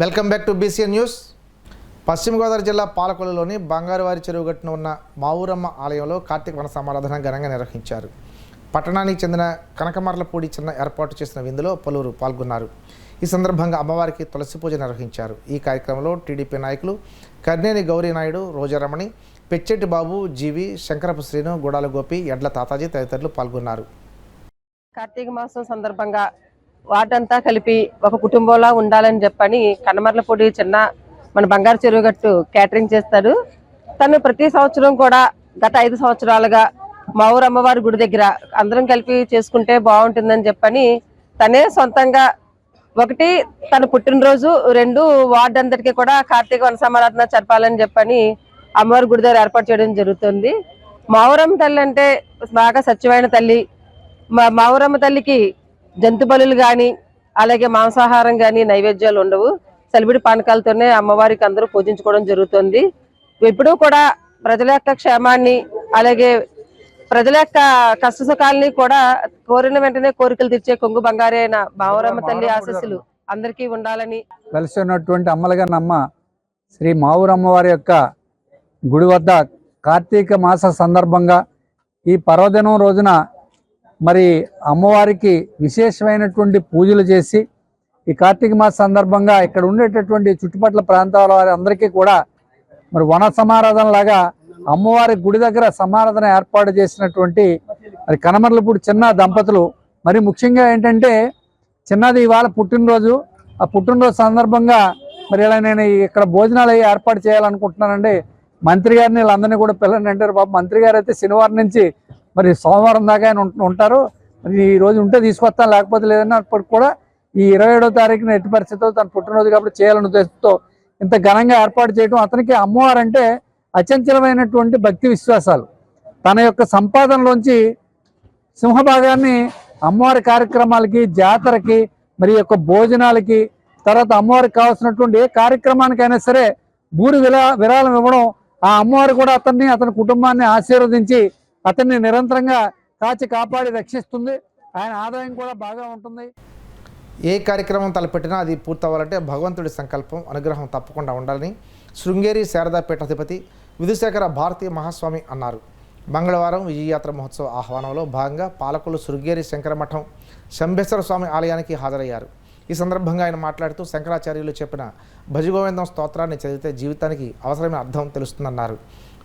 Welcome back to BCN news. పశ్చిమ గోదావరి జిల్లా పాలకొల్లులోని బంగారువారి చెరువు గట్టున ఉన్న మావురమ్మ ఆలయంలో కార్తీక వన సమారాధన ఘనంగా నిర్వహించారు. పట్టణానికి చెందిన కనకమర్లపూడి చిన్న ఏర్పాటు చేసిన విందులో పలువురు పాల్గొన్నారు. ఈ సందర్భంగా అమ్మవారికి తులసి పూజ నిర్వహించారు. ఈ కార్యక్రమంలో టీడీపీ నాయకులు కర్నేని గౌరీ నాయుడు, రోజారమణి, పెచ్చెట్టి బాబు, జీవి, శంకరపు శ్రీను, గుడాల గోపి, ఎడ్ల తాతాజీ తదితరులు పాల్గొన్నారు. కార్తీక మాసం సందర్భంగా వాటంతా కలిపి ఒక కుటుంబంలా ఉండాలని చెప్పని కనమర్లపూడి చిన్న మన బంగారు చెరువు గట్టు క్యాటరింగ్ చేస్తాడు. తను ప్రతి సంవత్సరం కూడా గత 5 సంవత్సరాలుగా మా ఊరు అమ్మవారి గుడి దగ్గర అందరం కలిపి చేసుకుంటే బాగుంటుందని చెప్పని తనే సొంతంగా 1 తన పుట్టినరోజు 2 వార్డు అందరికీ కూడా కార్తీక వన సమారాధన జరపాలని చెప్పని అమ్మవారి గుడి దగ్గర ఏర్పాటు చేయడం జరుగుతుంది. మా ఊరమ్మ తల్లి అంటే బాగా సత్యమైన తల్లి. మా ఊరమ్మ తల్లికి జంతు బలులు కానీ అలాగే మాంసాహారం కానీ నైవేద్యాలు ఉండవు. సలిబిడి పానకాలతోనే అమ్మవారికి అందరూ పూజించుకోవడం జరుగుతుంది. ఎప్పుడూ కూడా ప్రజల యొక్క క్షేమాన్ని అలాగే ప్రజల యొక్క కష్ట సుఖాలని కూడా కోరిన వెంటనే కోరికలు తీర్చే కొంగు బంగారే అయిన మావురమ్మ తల్లి ఆశీస్సులు అందరికీ ఉండాలని కలిసి ఉన్నటువంటి అమ్మలుగారి అమ్మ శ్రీ మావురమ్మవారి యొక్క గుడి వద్ద కార్తీక మాస సందర్భంగా ఈ పర్వదినం రోజున మరి అమ్మవారికి విశేషమైనటువంటి పూజలు చేసి ఈ కార్తీక మాస సందర్భంగా ఇక్కడ ఉండేటటువంటి చుట్టుపక్కల ప్రాంతాల వారి అందరికీ కూడా మరి వన సమారాధన లాగా అమ్మవారి గుడి దగ్గర సమారాధన ఏర్పాటు చేసినటువంటి మరి కనమర్లపూడి చిన్న దంపతులు. మరి ముఖ్యంగా ఏంటంటే చిన్నది ఇవాళ పుట్టినరోజు. ఆ పుట్టినరోజు సందర్భంగా మరి ఇలా నేను ఇక్కడ భోజనాలు అవి ఏర్పాటు చేయాలనుకుంటున్నానండి. మంత్రి గారిని వీళ్ళందరినీ కూడా పిల్లల్ని అంటారు. బాబు మంత్రి గారు అయితే శనివారం నుంచి మరి సోమవారం దాకా ఆయన ఉంటారు. మరి ఈ రోజు ఉంటే తీసుకొస్తాను, లేకపోతే లేదన్నప్పటికి కూడా ఈ 27వ తారీఖున ఎట్టి పరిస్థితితో తన పుట్టినరోజు కాబట్టి చేయాలని ఉద్దేశంతో ఇంత ఘనంగా ఏర్పాటు చేయడం. అతనికి అమ్మవారు అంటే అచంచలమైనటువంటి భక్తి విశ్వాసాలు. తన యొక్క సంపాదనలోంచి సింహభాగాన్ని అమ్మవారి కార్యక్రమాలకి, జాతరకి, మరి యొక్క భోజనాలకి, తర్వాత అమ్మవారికి కావాల్సినటువంటి ఏ కార్యక్రమానికైనా సరే భూరి విరాళం ఇవ్వడం. ఆ అమ్మవారు కూడా అతని కుటుంబాన్ని ఆశీర్వదించి అతన్ని నిరంతరంగా కాపాడి రక్షిస్తుంది. ఆయన ఆదాయం కూడా బాగా ఉంటుంది. ఏ కార్యక్రమం తలపెట్టినా అది పూర్తవ్వాలంటే భగవంతుడి సంకల్పం, అనుగ్రహం తప్పకుండా ఉండాలని శృంగేరి శారదాపేట అధిపతి విధుశేఖర భారతీయ మహాస్వామి అన్నారు. మంగళవారం విజయయాత్ర మహోత్సవ ఆహ్వానంలో భాగంగా పాలకొల్లు శృంగేరి శంకరమఠం శంభేశ్వర స్వామి ఆలయానికి హాజరయ్యారు. ఈ సందర్భంగా ఆయన మాట్లాడుతూ శంకరాచార్యులు చెప్పిన భజగోవిందం స్తోత్రాన్ని చదివితే జీవితానికి అవసరమైన అర్థం తెలుస్తుందన్నారు.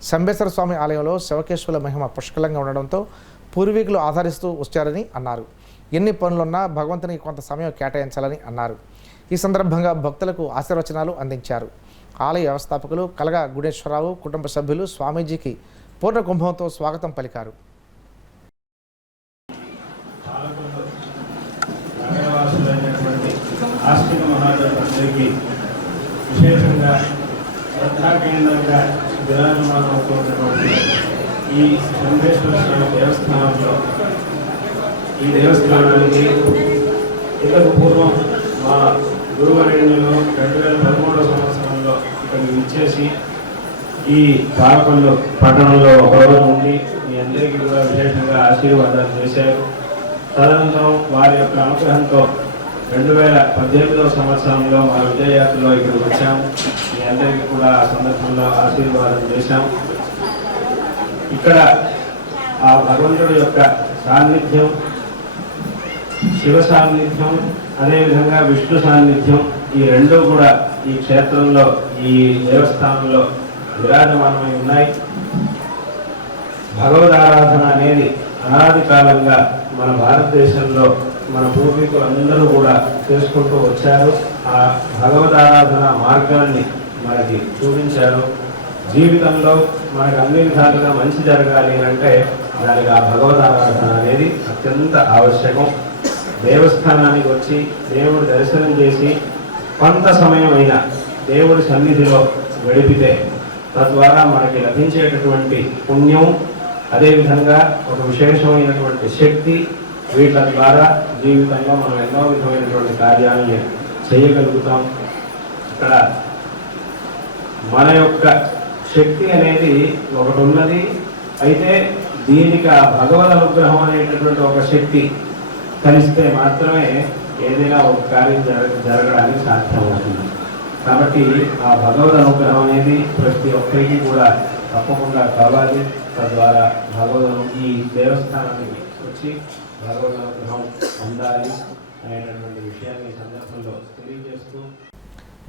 శంభేశ్వర స్వామి ఆలయంలో శివకేశ్వరుల మహిమ పుష్కలంగా ఉండడంతో పూర్వీకులు ఆధారిస్తూ వచ్చారని అన్నారు. ఎన్ని పనులున్నా భగవంతునికి కొంత సమయం కేటాయించాలని అన్నారు. ఈ సందర్భంగా భక్తులకు ఆశీర్వచనాలు అందించారు. ఆలయ వ్యవస్థాపకులు కలగా గుణేశ్వరరావు కుటుంబ సభ్యులు స్వామీజీకి పూర్ణ కుంభంతో స్వాగతం పలికారు. విశేషంగా శ్రద్ధాకేంద్రంగా విరాజమానవుతున్నటువంటి ఈ శంభేశ్వర స్వామి దేవస్థానంలో ఈ దేవస్థానానికి ఇంతకు పూర్వం మా గురువరేణ్యులు 2013వ సంవత్సరంలో ఇక్కడికి ఇచ్చేసి ఈ పాలకొల్లు పట్టణంలో ఒకరోజు ఉండి మీ అందరికీ కూడా విశేషంగా ఆశీర్వాదాలు చేశారు. తదనంతరం వారి యొక్క అనుగ్రహంతో 2018వ సంవత్సరంలో మా విజయయాత్రలో ఇక్కడికి వచ్చాము. మీ అందరికీ కూడా ఆ సందర్భంలో ఆశీర్వాదం చేశాం. ఇక్కడ ఆ భగవంతుడి యొక్క సాన్నిధ్యం, శివ సాన్నిధ్యం, అదేవిధంగా విష్ణు సాన్నిధ్యం, ఈ రెండూ కూడా ఈ క్షేత్రంలో, ఈ దేవస్థానంలో విరాజమానమై ఉన్నాయి. భగవదారాధన అనేది అనాది కాలంగా మన భారతదేశంలో మన పూర్వీకులు అందరూ కూడా చేసుకుంటూ వచ్చారు. ఆ భగవదారాధన మార్గాన్ని మనకి చూపించారు. జీవితంలో మనకు అన్ని విధాలుగా మంచి జరగాలి అంటే దానికి ఆ భగవదారాధన అనేది అత్యంత ఆవశ్యకం. దేవస్థానానికి వచ్చి దేవుడి దర్శనం చేసి కొంత సమయం అయినా దేవుడి సన్నిధిలో గడిపితే తద్వారా మనకి లభించేటటువంటి పుణ్యం, అదేవిధంగా ఒక విశేషమైనటువంటి శక్తి, వీటి ద్వారా జీవితంలో మనం ఎన్నో విధమైనటువంటి కార్యాలను చేయగలుగుతాం. ఇక్కడ మన యొక్క శక్తి అనేది ఒకటి ఉన్నది. అయితే దీనికి ఆ భగవద్ అనుగ్రహం అనేటటువంటి ఒక శక్తి కలిస్తే మాత్రమే ఏదైనా ఒక కార్యం జరగడానికి సాధ్యమవుతుంది. కాబట్టి ఆ భగవద్ అనుగ్రహం అనేది ప్రతి ఒక్కరికి కూడా తప్పకుండా కావాలి. తద్వారా ఈ దేవస్థానానికి వచ్చి భగవద్ అనుగ్రహం పొందాలి అనేటటువంటి విషయాన్ని ఈ సందర్భంలో తెలియజేస్తూ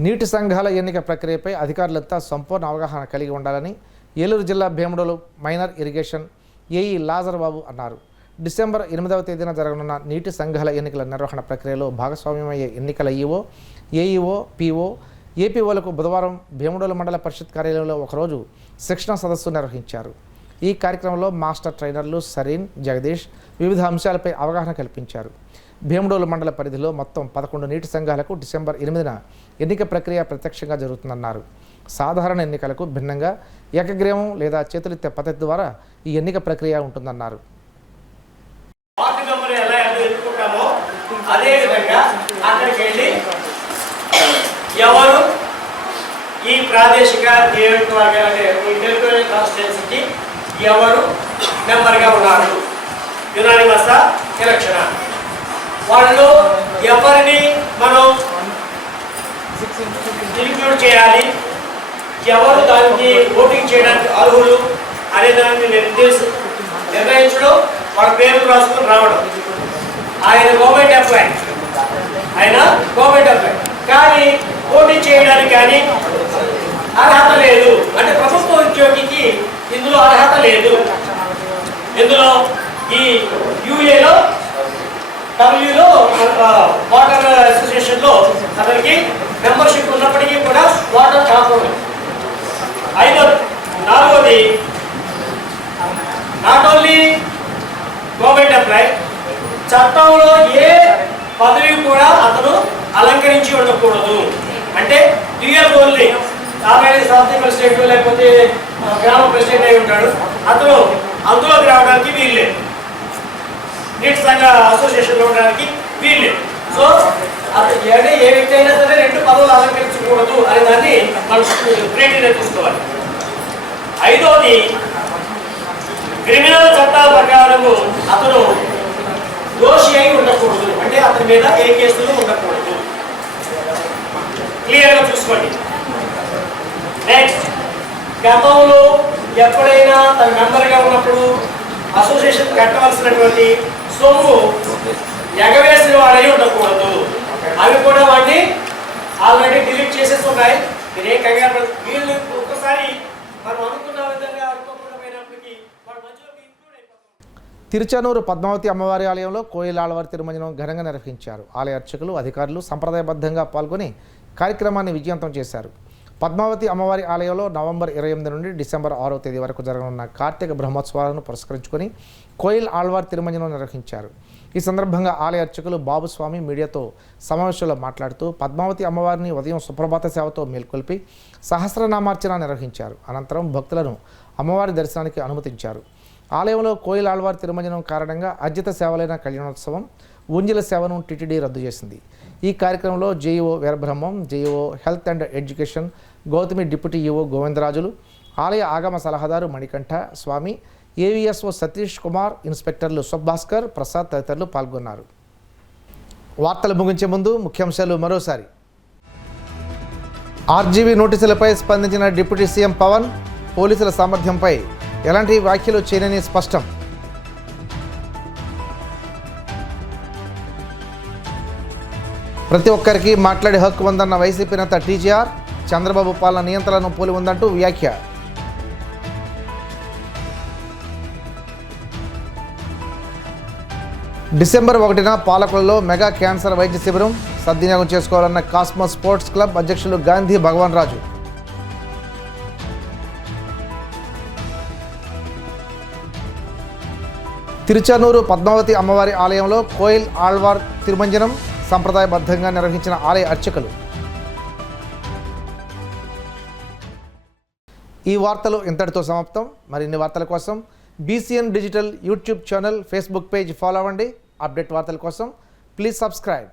నీటి సంఘాల ఎన్నిక ప్రక్రియపై అధికారులంతా సంపూర్ణ అవగాహన కలిగి ఉండాలని ఏలూరు జిల్లా Bhimadole minor irrigation AE Lazar Babu అన్నారు. డిసెంబర్ 8వ తేదీన జరగనున్న నీటి సంఘాల ఎన్నికల నిర్వహణ ప్రక్రియలో భాగస్వామ్యమయ్యే ఎన్నికల ఈఓ, ఏఈఓ, పీఓ, ఏపీఓలకు బుధవారం భీమడోలు మండల పరిషత్ కార్యాలయంలో ఒకరోజు శిక్షణ సదస్సు నిర్వహించారు. ఈ కార్యక్రమంలో మాస్టర్ ట్రైనర్లు సరీన్, జగదీష్ వివిధ అంశాలపై అవగాహన కల్పించారు. భీమడోలు మండల పరిధిలో మొత్తం 11 నీటి సంఘాలకు డిసెంబర్ 8న ఎన్నిక ప్రక్రియ ప్రత్యక్షంగా జరుగుతుందన్నారు. సాధారణ ఎన్నికలకు భిన్నంగా ఏకగ్రీవం లేదా చేతులెత్తే పద్ధతి ద్వారా ఈ ఎన్నిక ప్రక్రియ ఉంటుందన్నారు. ఎవరు ఈ ప్రాదేశిక కాన్స్టిట్యున్సీకి ఎవరు మెంబర్గా ఉన్నారు, యునానిమస్ ఎలక్షన్, వాళ్ళు ఎవరిని మనం ఇంక్లూడ్ చేయాలి, ఎవరు దానికి ఓటింగ్ చేయడానికి అర్హులు అనే దాన్ని నిర్ణయించడం, వాళ్ళ పేర్లు రాసుకొని రావడం. ఆయన గవర్నమెంట్ ఎంప్లాయ్ కానీ పోటీ చేయడానికి కానీ అర్హత లేదు. అంటే ప్రభుత్వ ఉద్యోగికి ఇందులో అర్హత లేదు. ఇందులో ఈ యూఏలో డబ్ల్యూలో వాటర్ అసోసియేషన్లో అతనికి మెంబర్షిప్ ఉన్నప్పటికీ కూడా వాటర్ కాకూడదు. నాలుగోది, నాట్ ఓన్లీ గవర్నమెంట్ ఎంప్లాయ్, చట్టంలో ఏ పదవి కూడా అతను అలంకరించి ఉండకూడదు. అంటే డ్యూయల్ ఓన్లీ సాధారణ ప్రెసిడెంట్ లేకపోతే గ్రామ ప్రెసిడెంట్ అయి ఉంటాడు, అతను అందులోకి రావడానికి వీల్లేదు, నీటి సంఘ అసోసియేషన్లో ఉండడానికి వీల్లేదు. సో అంటే ఏ వ్యక్తి అయినా సరే 2 పదవులు అలంకరించకూడదు అనే దాన్ని మనం క్రైటీరియా తీసుకోవాలి. ఐదోది, క్రిమినల్ చట్టాల ప్రకారము అతను దోషి అయి ఉండకూడదు. అంటే అతని మీద ఏ కేసులు ఉండకూడదు. క్లియర్గా చూసుకోండి. నెక్స్ట్, గతంలో ఎప్పుడైనా తన మెంబర్గా ఉన్నప్పుడు అసోసియేషన్ కట్టవలసినటువంటి సొమ్ము ఎగవేసిన వాడై ఉండకూడదు. అవి కూడా వాడిని ఆల్రెడీ డిలీట్ చేసేస్తున్నాయి. మీరేం కంగారు పడదు. వీళ్ళు ఒక్కసారి మనం అనుకున్న విధంగా అనుకోకుండా పోయినప్పటికీ వాడు మధ్యలో ఇంక్లూడ్ అయిపోతారు. తిరుచానూరు పద్మావతి అమ్మవారి ఆలయంలో కోయిల్ ఆళ్వార్ తిరుమంజనం ఘనంగా నిర్వహించారు. ఆలయ అర్చకులు, అధికారులు సంప్రదాయబద్ధంగా పాల్గొని కార్యక్రమాన్ని విజయవంతం చేశారు. పద్మావతి అమ్మవారి ఆలయంలో నవంబర్ 28 నుండి డిసెంబర్ 6వ తేదీ వరకు జరగనున్న కార్తీక బ్రహ్మోత్సవాలను పురస్కరించుకొని కోయిల్ ఆళ్వార్ తిరుమంజనం నిర్వహించారు. ఈ సందర్భంగా ఆలయ అర్చకులు బాబుస్వామి మీడియాతో సమావేశంలో మాట్లాడుతూ పద్మావతి అమ్మవారిని ఉదయం సుప్రభాత సేవతో మేల్కొల్పి సహస్రనామార్చన నిర్వహించారు. అనంతరం భక్తులను అమ్మవారి దర్శనానికి అనుమతించారు. ఆలయంలో కోయిల్ ఆళ్వార్ తిరుమంజనం కారణంగా అర్జిత సేవలైన కళ్యాణోత్సవం, ఊంజిల సేవను టీటీడీ రద్దు చేసింది. ఈ కార్యక్రమంలో JEO Veerabrahmam, JEO health and education Gautami, deputy EO Govindarajulu, ఆలయ ఆగమ సలహాదారు మణికంఠ స్వామి, ఏవిఎస్ఓ సతీష్ కుమార్, ఇన్స్పెక్టర్లు సుభాస్కర్, ప్రసాద్ తదితరులు పాల్గొన్నారు. వార్తలు ముగించే ముందు ముఖ్యాంశాలు మరోసారి. ఆర్జీవీ నోటీసులపై స్పందించిన డిప్యూటీ సీఎం పవన్, పోలీసుల సామర్థ్యంపై ఎలాంటి వ్యాఖ్యలు చేయనని స్పష్టం. ప్రతి ఒక్కరికి మాట్లాడే హక్కు ఉందన్న వైసీపీ నేత టీజీఆర్, చంద్రబాబు పాలన నియంత్రణను పోలి ఉందంటూ వ్యాఖ్య. డిసెంబర్ 1న పాలకులలో మెగా క్యాన్సర్ వైద్య శిబిరం సద్వినియోగం చేసుకోవాలన్న కాస్మోస్ స్పోర్ట్స్ క్లబ్ అధ్యక్షులు గాంధీ భగవాన్ రాజు. తిరుచానూరు పద్మావతి అమ్మవారి ఆలయంలో కోయిల్ ఆళ్వార్ తిరుమంజనం సంప్రదాయబద్ధంగా నిర్వహించిన ఆలయ అర్చకులు. ఈ వార్తలు ఇంతటితో సమాప్తం. మరిన్ని వార్తల కోసం BCN digital YouTube channel, Facebook page follow అవ్వండి. అప్డేట్ వార్తల కోసం ప్లీజ్ సబ్స్క్రైబ్.